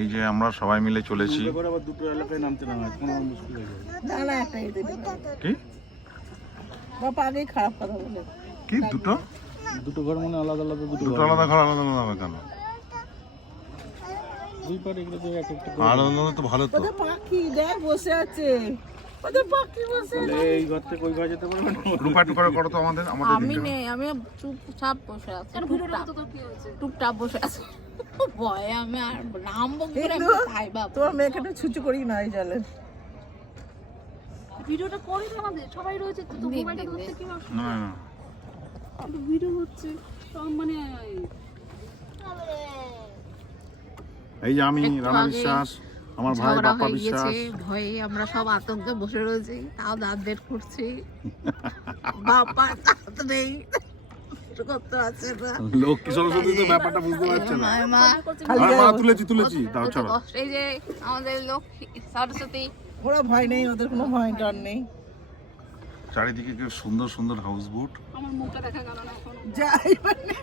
এই যে আমরা সবাই মিলে চলেছি। আবার দুটো এলাকায় নামতে না হয় কোনো মুশকিল হয়ে যাবে। না না একটাই দিবি কি বাবা আগেই খারাপ কথা বলে কি দুটো দুটো ঘর মানে আলাদা আলাদা দুটো দুটো ঘর। আলাদা ঘর আলাদা আলাদা কেন? দুই পার এগুলো তো এক একটা করে। আলাদা আলাদা তো ভালো তো। ওদের পাখি দেখ বসে আছে ওদের পাখি বসে তাহলে এই ঘর থেকে ওই ঘর যেতে পারবে না। রূপা একটু করে করো তো আমাদের আমাদের আমি দিকটা। নেই, আমি চুপচাপ বসে আছি, টুকটাপ বসে আছি। ভয়ে আমি আর নামবো কি করে, আমি কিন্তু তাই ভাব। তোমার মেয়েকে একটু ছুচু করি নাই জলে ভিডিওটা করি না আমাদের সবাই রয়েছে তো মোবাইলটা ধরতে কি অসুবিধা? না না ভিডিও হচ্ছে সব মানে এই যে আমি একটু রানা আগে বিশ্বাস, আমার ভাই ঝগড়া বাপ্পা হয়ে বিশ্বাস। গেছে, ভয়ে আমরা সব আতঙ্কে বসে রয়েছি, তাও দাঁত বের করছি। বাবা দাঁত নেই, করতে আছে না। লক্ষ্মী সরস্বতী তো ব্যাপারটা বুঝতে পারছে না। মা খালি আর মা গায়ে তুলেছি তুলেছি দাও কত চলো। কষ্ট। এই যে আমাদের লক্ষ্মী সরস্বতী, ওরা ভয় নেই ওদের কোনো ভয় ডর নেই চারিদিকে কি সুন্দর সুন্দর হাউস বোট। আমার মুখটা দেখা গেল না এখন। যাই মানে